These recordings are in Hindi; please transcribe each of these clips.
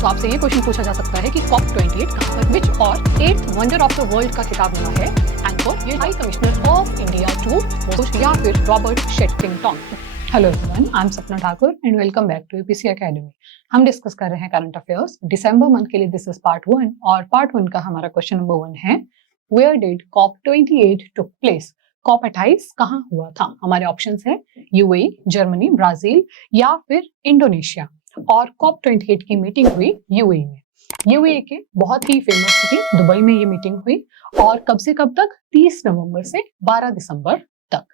तो आपसे ये क्वेश्चन पूछा जा सकता है कि COP28 कहाँ पर विच और eighth wonder of the world का खिताब मिला है एंकर ये high commissioner of India to या फिर रॉबर्ट शेटकिंगटन। Hello everyone, I am Sapna Thakur and welcome back to UPC academy. हम डिस्कस कर रहे हैं करंट अफेयर्स दिसंबर मंथ के लिए। दिस इज पार्ट 1 और पार्ट 1 का हमारा क्वेश्चन नंबर 1 है, where did COP28 took place? COP28 कहाँ हुआ था? हमारे ऑप्शंस है यूएई, जर्मनी, ब्राजील या फिर इंडोनेशिया। और COP28 की मीटिंग हुई यूएई में। यूएई के बहुत ही फेमस सिटी दुबई में ये मीटिंग हुई और कब से कब तक? 30 नवंबर से 12 दिसंबर तक।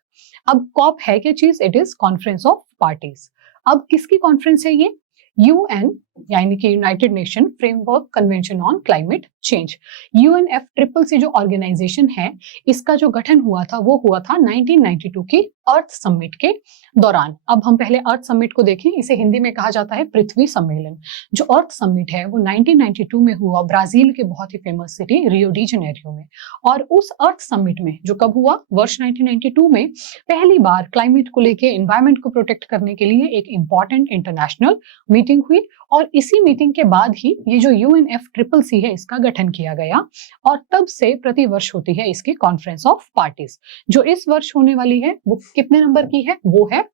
अब कॉप है क्या चीज? It is conference of parties. अब किसकी कॉन्फ्रेंस है ये? यूएन यानी कि United nation framework convention on climate change. UNFCCC जो ऑर्गेनाइजेशन है, इसका जो गठन हुआ था वो हुआ था 1992 की अर्थ समिट के दौरान। अब हम पहले अर्थ समिट को देखें। इसे हिंदी में कहा जाता है पृथ्वी सम्मेलन। जो अर्थ समिट है वो 1992 में हुआ ब्राजील के बहुत ही famous city Rio de Janeiro में। और उस अर्थ समिट में जो कब हुआ? वर्ष 1992 में पहली बार क्लाइमेट को लेके, एनवायरमेंट को प्रोटेक्ट करने के लिए एक इंपॉर्टेंट इंटरनेशनल मीटिंग हुई। और इसी मीटिंग के बाद ही ये जो UNFCCC है इसका गठन किया गया और तब से प्रति वर्ष होती है इसकी कॉन्फ्रेंस ऑफ पार्टीज। जो इस वर्ष होने वाली है वो कितने नंबर की है? वो है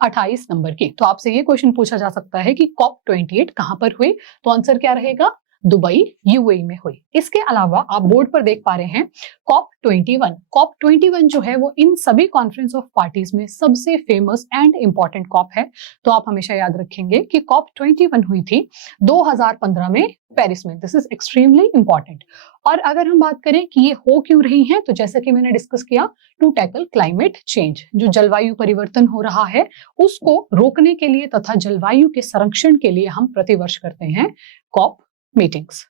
28 नंबर की। तो आपसे ये क्वेश्चन पूछा जा सकता है कि COP28 कहां पर हुई? तो आंसर क्या रहेगा? दुबई, यूएई में हुई। इसके अलावा आप बोर्ड पर देख पा रहे हैं COP21। COP21 जो है वो इन सभी कॉन्फ्रेंस ऑफ पार्टीज में सबसे फेमस एंड इंपॉर्टेंट कॉप है। तो आप हमेशा याद रखेंगे कि COP21 हुई थी 2015 में पेरिस में। This is extremely important. और अगर हम बात करें कि ये हो क्यों रही है, तो जैसा कि मैंने डिस्कस किया, टू टैकल क्लाइमेट चेंज। जो जलवायु परिवर्तन हो रहा है उसको रोकने के लिए तथा जलवायु के संरक्षण के लिए हम प्रतिवर्ष करते हैं कॉप मीटिंग्स।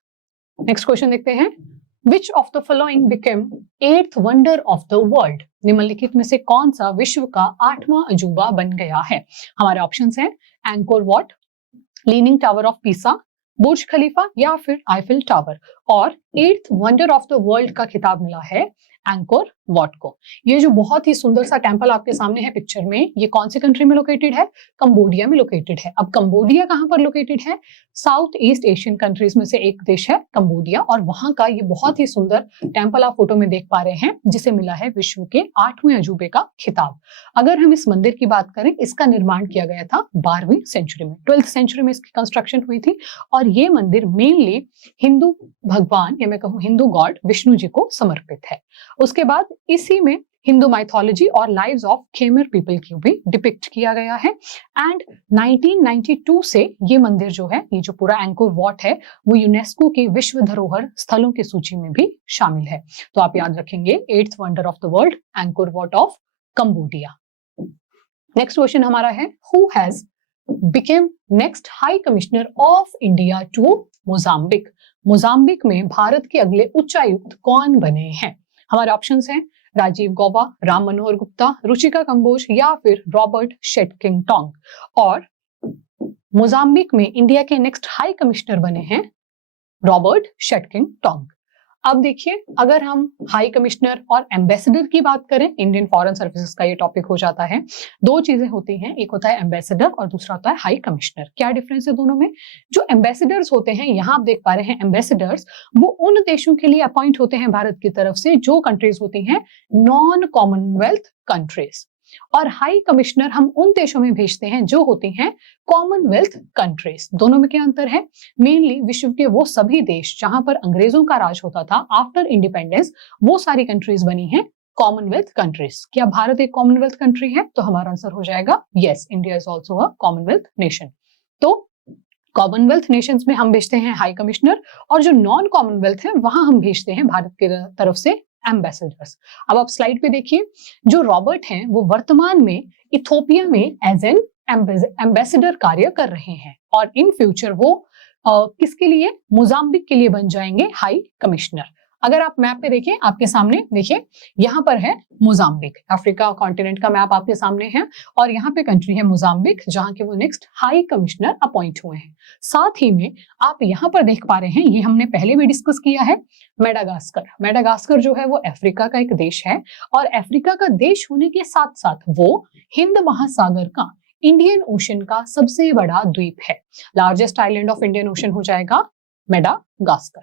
नेक्स्ट क्वेश्चन देखते हैं, which of the following became eighth wonder of the world? निम्नलिखित में से कौन सा विश्व का 8वां अजूबा बन गया है? हमारे ऑप्शंस हैं Angkor Wat, leaning tower of Pisa, Burj Khalifa या फिर आईफिल टावर। और eighth wonder of the world का खिताब मिला है एंकोर वॉट को। ये जो बहुत ही सुंदर सा टेंपल आपके सामने है पिक्चर में, ये कौन सी कंट्री में लोकेटेड है? कंबोडिया में लोकेटेड है। अब कंबोडिया कहां पर लोकेटेड है? साउथ ईस्ट एशियन कंट्रीज में से एक देश है कंबोडिया, और वहां का ये बहुत ही सुंदर टेंपल आप फोटो में देख पा रहे हैं, जिसे मिला है विश्व के 8वें अजूबे का खिताब। अगर हम इस मंदिर की बात करें, इसका निर्माण किया गया था 12वीं सेंचुरी में, 12th सेंचुरी में इसकी कंस्ट्रक्शन हुई थी। और ये मंदिर मेनली हिंदू भगवान या मैं कहूँ हिंदू गॉड विष्णु जी को समर्पित है। उसके बाद इसी में हिंदू माइथोलॉजी और लाइव्स ऑफ खेमर पीपल की भी डिपिक्ट किया गया है। एंड 1992 से ये मंदिर जो है, ये जो पूरा एंकोर वॉट है, वो यूनेस्को की विश्व धरोहर स्थलों की सूची में भी शामिल है। तो आप याद रखेंगे eighth wonder of the world Angkor Wat of Cambodia. Next question हमारा है, who has become next high commissioner of India to Mozambique? Mozambique में भारत के अगले उच्चायुक्त कौन बने हैं? हमारे ऑप्शंस हैं राजीव गौबा, राम मनोहर गुप्ता, रुचिका कंबोज या फिर रॉबर्ट शेटकिंगटन। और मोजाम्बिक में इंडिया के नेक्स्ट हाई कमिश्नर बने हैं रॉबर्ट शेटकिंगटन। अब देखिए, अगर हम हाई कमिश्नर और एम्बेसडर की बात करें, इंडियन फॉरेन सर्विसेज का ये टॉपिक हो जाता है। दो चीजें होती हैं, एक होता है एम्बेसडर और दूसरा होता है हाई कमिश्नर। क्या डिफरेंस है दोनों में? जो एम्बेसडर्स होते हैं, यहाँ आप देख पा रहे हैं एम्बेसडर्स, वो उन देशों के लिए अपॉइंट होते हैं भारत की तरफ से जो कंट्रीज होती हैं नॉन कॉमनवेल्थ कंट्रीज। और हाई कमिश्नर हम उन देशों में भेजते हैं जो होती हैं कॉमनवेल्थ कंट्रीज। दोनों में क्या अंतर है? मेनली विश्व के वो सभी देश जहां पर अंग्रेजों का राज होता था आफ्टर इंडिपेंडेंस, वो सारी कंट्रीज बनी हैं कॉमनवेल्थ कंट्रीज। क्या भारत एक कॉमनवेल्थ कंट्री है? तो हमारा आंसर हो जाएगा yes, India is also a Commonwealth nation. तो कॉमनवेल्थ नेशंस में हम भेजते हैं हाई कमिश्नर, और जो नॉन कॉमनवेल्थ है वहां हम भेजते हैं भारत की तरफ से एम्बेसडर्स। अब आप स्लाइड पे देखिए, जो रॉबर्ट हैं वो वर्तमान में इथोपिया में एज एन एम्बेसडर कार्य कर रहे हैं, और इन फ्यूचर वो किसके लिए? मोजाम्बिक के लिए बन जाएंगे हाई कमिश्नर। अगर आप मैप पे देखें, आपके सामने देखिए, यहाँ पर है मोजाम्बिक, अफ्रीका कॉन्टिनेंट का मैप आपके सामने है, और यहाँ पे कंट्री है मोजाम्बिक, जहाँ के वो नेक्स्ट हाई कमिश्नर अपॉइंट हुए हैं। साथ ही में आप यहाँ पर देख पा रहे हैं, ये हमने पहले भी डिस्कस किया है, मेडागास्कर। मेडागास्कर जो है वो अफ्रीका का एक देश है, और अफ्रीका का देश होने के साथ साथ वो हिंद महासागर का इंडियन ओशन का सबसे बड़ा द्वीप है? Largest island of Indian ocean हो जाएगा मेडागास्कर।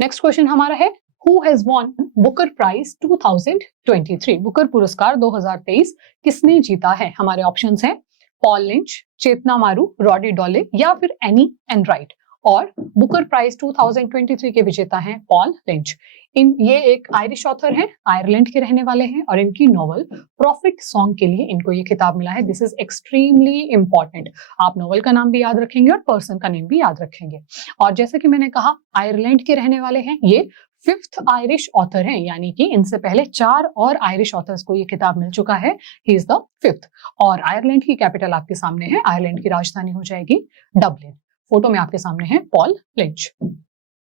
नेक्स्ट क्वेश्चन हमारा है, who has won Booker prize 2023? Booker पुरस्कार 2023 किसने जीता है? हमारे ऑप्शंस हैं पॉल लिंच, चेतना मारू, रॉडी डॉले या फिर एनी एनराइट। और बुकर प्राइज 2023 के विजेता हैं पॉल लिंच। ये एक आयरिश ऑथर हैं, आयरलैंड के रहने वाले हैं और इनकी नॉवल प्रॉफिट सॉन्ग के लिए इनको ये खिताब मिला है। This is extremely important. आप नॉवल का नाम भी याद रखेंगे और पर्सन का नेम भी याद रखेंगे। और जैसे कि मैंने कहा, आयरलैंड के रहने वाले हैं, ये 5th आयरिश ऑथर हैं, यानी कि इनसे पहले 4 और आयरिश ऑथर्स को ये किताब मिल चुका है। He is the 5th। और आयरलैंड की कैपिटल आपके सामने है, आयरलैंड की राजधानी हो जाएगी डबलिन। फोटो में आपके सामने है Paul Lynch.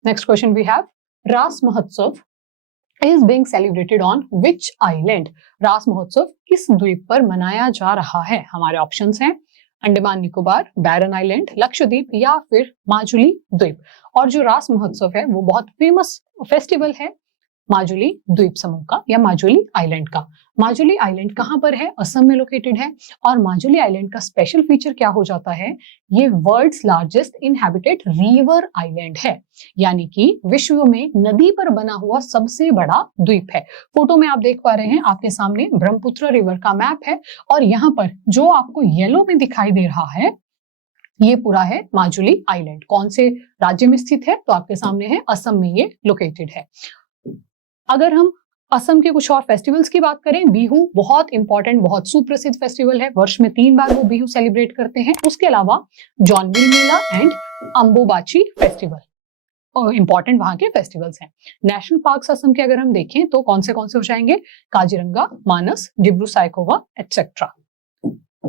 Next question we have, Raas Mahotsav is being celebrated on which island? Raas Mahotsav किस द्वीप पर मनाया जा रहा है? हमारे ऑप्शंस हैं अंडमान निकोबार, बैरन आइलैंड, लक्षद्वीप या फिर माजुली द्वीप। और जो रास महोत्सव है वो बहुत फेमस फेस्टिवल है माजुली द्वीप समूह का या माजुली आइलैंड का। माजुली आइलैंड कहाँ पर है? असम में लोकेटेड है। और माजुली आइलैंड का स्पेशल फीचर क्या हो जाता है? ये world's largest inhabited river island है, यानी कि विश्व में नदी पर बना हुआ सबसे बड़ा द्वीप है। फोटो में आप देख पा रहे हैं, आपके सामने ब्रह्मपुत्र रिवर का मैप है और यहाँ पर जो आपको येलो में दिखाई दे रहा है ये पूरा है माजुली आइलैंड। कौन से राज्य में स्थित है? तो आपके सामने है असम में ये लोकेटेड है। अगर हम असम के कुछ और फेस्टिवल्स की बात करें, बिहू बहुत इंपॉर्टेंट, बहुत सुप्रसिद्ध फेस्टिवल है। वर्ष में 3 बार वो बिहू सेलिब्रेट करते हैं। उसके अलावा जॉनबिल मेला एंड अंबुबाची फेस्टिवल इंपॉर्टेंट वहां के फेस्टिवल्स हैं। नेशनल पार्क असम के अगर हम देखें तो कौन से हो जाएंगे? काजीरंगा, मानस, डिब्रू साइखोवा एटसेट्रा।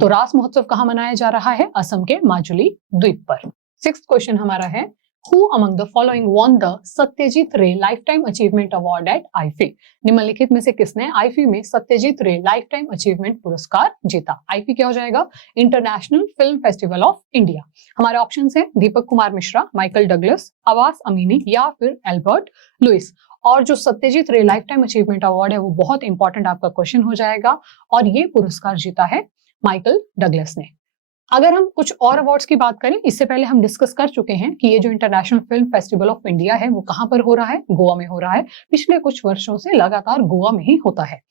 तो रास महोत्सव कहाँ मनाया जा रहा है? असम के माजुली द्वीप पर। 6th क्वेश्चन हमारा है, Who among the following won the Satyajit रे लाइफटाइम अचीवमेंट अवार्ड एट आईफी? निम्नलिखित में से किसने आईफी में सत्यजीत रे लाइफटाइम अचीवमेंट पुरस्कार जीता? आईफी क्या हो जाएगा? International film festival of India. हमारे ऑप्शंस हैं दीपक कुमार मिश्रा, माइकल डगलस, आवास अमीनी या फिर एल्बर्ट लुइस। और जो सत्यजीत रे लाइफटाइम अचीवमेंट अवार्ड है वो बहुत इंपॉर्टेंट आपका क्वेश्चन हो जाएगा और ये पुरस्कार जीता है माइकल डगलस ने। अगर हम कुछ और अवार्ड्स की बात करें, इससे पहले हम डिस्कस कर चुके हैं कि ये जो international film festival of India है वो कहां पर हो रहा है? गोवा में हो रहा है। पिछले कुछ वर्षों से लगातार गोवा में ही होता है।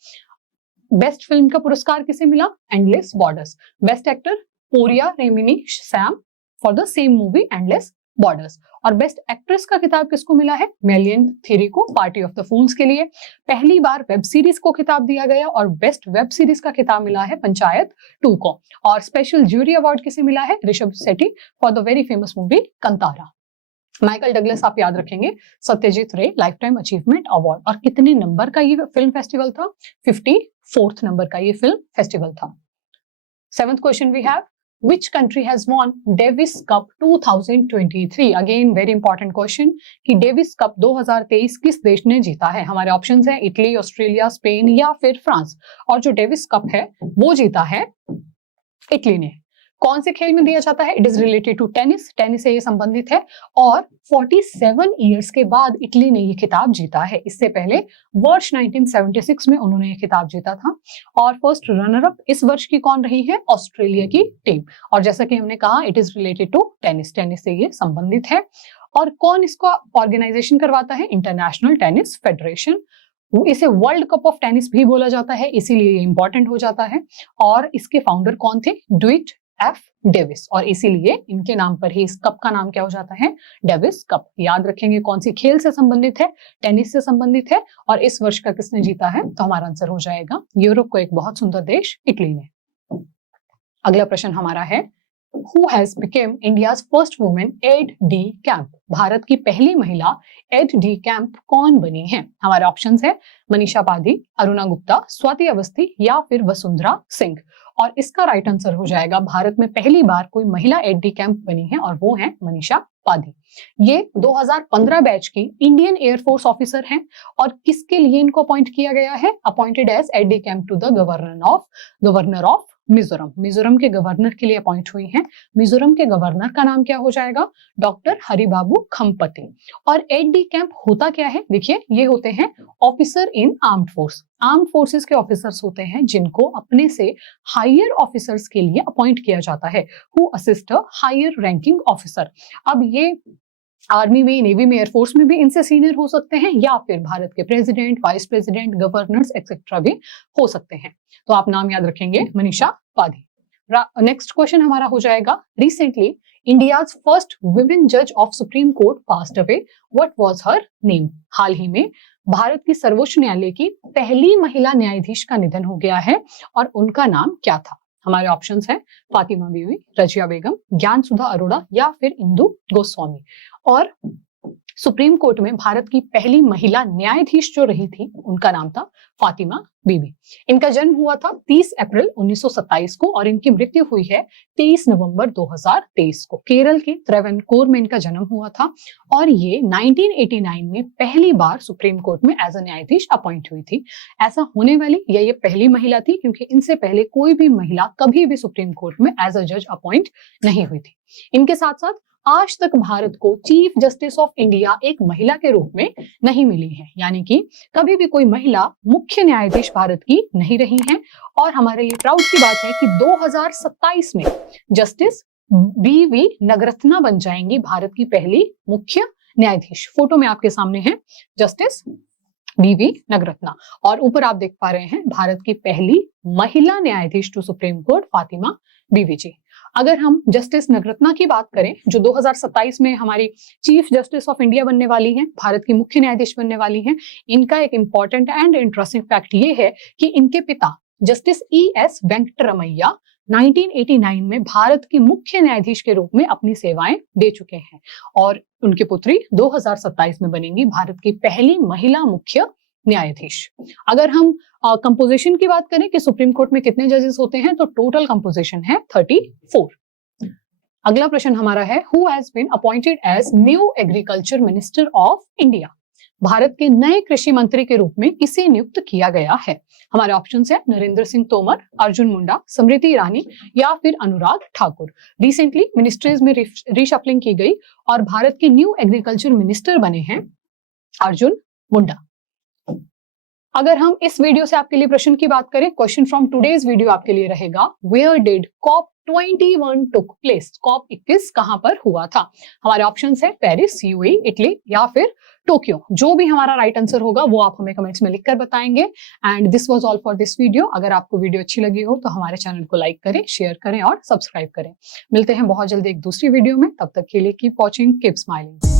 बेस्ट फिल्म का पुरस्कार किसे मिला? Endless borders. Best actor Pouria Rahimi Sam for the same movie endless borders. और बेस्ट एक्ट्रेस का खिताब किसको मिला है? मेलियन थेरी को पार्टी ऑफ द फूल्स के लिए। पहली बार वेब सीरीज को खिताब दिया गया और बेस्ट वेब सीरीज का खिताब मिला है पंचायत 2 को। और स्पेशल ज्यूरी अवार्ड किसे मिला है? Rishabh Shetty for the very famous movie Kantara. Michael Douglas आप याद रखेंगे, सत्यजीत रे लाइफटाइम अचीवमेंट अवार्ड। और कितने नंबर का ये फिल्म फेस्टिवल था? 54th नंबर का ये फिल्म फेस्टिवल था। 7th question we have, Which country has won Davis Cup 2023? Again very important question कि डेविस कप 2023 किस देश ने जीता है? हमारे ऑप्शंस हैं इटली, ऑस्ट्रेलिया, स्पेन या फिर फ्रांस। और जो डेविस कप है वो जीता है इटली ने। कौन से खेल में दिया जाता है? It is related to tennis, tennis से ये संबंधित है। और 47 ईयर्स के बाद इटली ने ये खिताब जीता है। इससे पहले वर्ष 1976 में उन्होंने ये खिताब जीता था। और फर्स्ट रनर अप इस वर्ष की कौन रही है? ऑस्ट्रेलिया की टीम। और जैसा कि हमने कहा it is related to tennis, tennis से ये संबंधित है। और कौन इसको ऑर्गेनाइजेशन करवाता है? International tennis federation. इसे वर्ल्ड कप ऑफ टेनिस भी बोला जाता है, इसीलिए ये इंपॉर्टेंट हो जाता है। और इसके फाउंडर कौन थे? Duet F Davis. और इसीलिए इनके नाम पर ही इस कप का नाम क्या हो जाता है? Davis cup. याद रखेंगे कौन सी खेल से संबंधित है? टेनिस से संबंधित है। और इस वर्ष का किसने जीता है? तो हमारा आंसर हो जाएगा यूरोप को एक बहुत सुंदर देश इटली ने। अगला प्रश्न हमारा है, Who has become India's first woman add-D camp? Bharat की पहली महिला एड-डी कैंप कौन बनी है? हमारे ऑप्शंस है मनीषा पाधी, अरुणा गुप्ता, स्वाति अवस्थी या फिर वसुंधरा सिंह। और इसका राइट आंसर हो जाएगा, भारत में पहली बार कोई महिला एड-डी कैंप बनी है और वो है मनीषा पाधी। ये 2015 बैच की इंडियन एयरफोर्स ऑफिसर हैं। और किसके लिए इनको अपॉइंट किया गया है? Appointed as aide-de camp to the governor of Mizoram, Mizoram के गवर्नर के लिए अपॉइंट हुई हैं। मिजोरम के गवर्नर का नाम क्या हो जाएगा? डॉक्टर हरिबाबू खम्पति। और 8D कैंप होता क्या है? देखिए, ये होते हैं officer in armed force. Armed forces के ऑफिसर्स होते हैं जिनको अपने से हायर ऑफिसर्स के लिए अपॉइंट किया जाता है, who assist a higher ranking officer. अब ये आर्मी में, नेवी में, एयरफोर्स में भी इनसे सीनियर हो सकते हैं, या फिर भारत के president, vice president, governors etcetera भी हो सकते हैं। तो आप नाम याद रखेंगे, मनीषा पाधी। नेक्स्ट क्वेश्चन हमारा हो जाएगा, रिसेंटली इंडियाज फर्स्ट वुमेन जज of supreme court passed away, what was her name? हाल ही में भारत की सर्वोच्च न्यायालय की पहली महिला न्यायाधीश का निधन हो गया है और उनका नाम क्या था? हमारे ऑप्शंस हैं फातिमा बीवी, रजिया बेगम, ज्ञान सुधा अरोड़ा या फिर इंदु गोस्वामी। और सुप्रीम कोर्ट में भारत की पहली महिला न्यायाधीश जो रही थी उनका नाम था फातिमा बीबी। इनका जन्म हुआ था 30 अप्रैल 1927 को और इनकी मृत्यु हुई है 23 नवंबर 2023 को। केरल के त्रैवनकोर में इनका जन्म हुआ था और ये 1989 में पहली बार सुप्रीम कोर्ट में एज अ न्यायाधीश अपॉइंट हुई थी। ऐसा होने वाली ये पहली महिला थी क्योंकि इनसे पहले कोई भी महिला कभी भी सुप्रीम कोर्ट में एज अ जज अपॉइंट नहीं हुई थी। इनके साथ साथ आज तक भारत को चीफ जस्टिस ऑफ इंडिया एक महिला के रूप में नहीं मिली है, यानी कि कभी भी कोई महिला मुख्य न्यायाधीश भारत की नहीं रही है। और हमारे लिए प्राउड की बात है कि 2027 में जस्टिस BV नगरत्ना बन जाएंगी भारत की पहली मुख्य न्यायाधीश। फोटो में आपके सामने है जस्टिस BV नगरत्ना और ऊपर आप देख पा रहे हैं भारत की पहली महिला न्यायाधीश टू सुप्रीम कोर्ट फातिमा बीवी जी। अगर हम जस्टिस नगरत्ना की बात करें जो 2027 में हमारी चीफ जस्टिस ऑफ इंडिया बनने वाली हैं, भारत की मुख्य न्यायाधीश बनने वाली हैं, इनका एक इंपॉर्टेंट एंड इंटरेस्टिंग फैक्ट ये है कि इनके पिता जस्टिस ES वेंकटरमैया 1989 में भारत की मुख्य न्यायाधीश के रूप में अपनी सेवाएं दे चुके हैं और उनकी पुत्री 2027 में बनेंगी भारत की पहली महिला मुख्य न्यायाधीश। अगर हम कंपोजिशन की बात करें कि सुप्रीम कोर्ट में कितने जजेस होते हैं तो टोटल कंपोजिशन है 34। अगला प्रश्न हमारा है, who has been appointed as new agriculture minister of India? Bharat के नए कृषि मंत्री के रूप में किसे नियुक्त किया गया है? हमारे ऑप्शंस है नरेंद्र सिंह तोमर, अर्जुन मुंडा, स्मृति ईरानी या फिर अनुराग ठाकुर। रिसेंटली मिनिस्ट्रीज में रिशफलिंग की गई और भारत के न्यू एग्रीकल्चर मिनिस्टर बने हैं अर्जुन मुंडा। अगर हम इस वीडियो से आपके लिए प्रश्न की बात करें, क्वेश्चन फ्रॉम टुडेज वीडियो आपके लिए रहेगा, where did COP21 took place? COP21 कहां पर हुआ था? हमारे ऑप्शंस है पेरिस, UAE, इटली या फिर टोक्यो। जो भी हमारा राइट आंसर होगा वो आप हमें कमेंट्स में लिखकर बताएंगे। And this was all for this video. अगर आपको वीडियो अच्छी लगी हो तो हमारे चैनल को लाइक करें, शेयर करें और सब्सक्राइब करें। मिलते हैं बहुत जल्दी एक दूसरी वीडियो में, तब तक के लिए कीप वॉचिंग, कीप स्माइलिंग।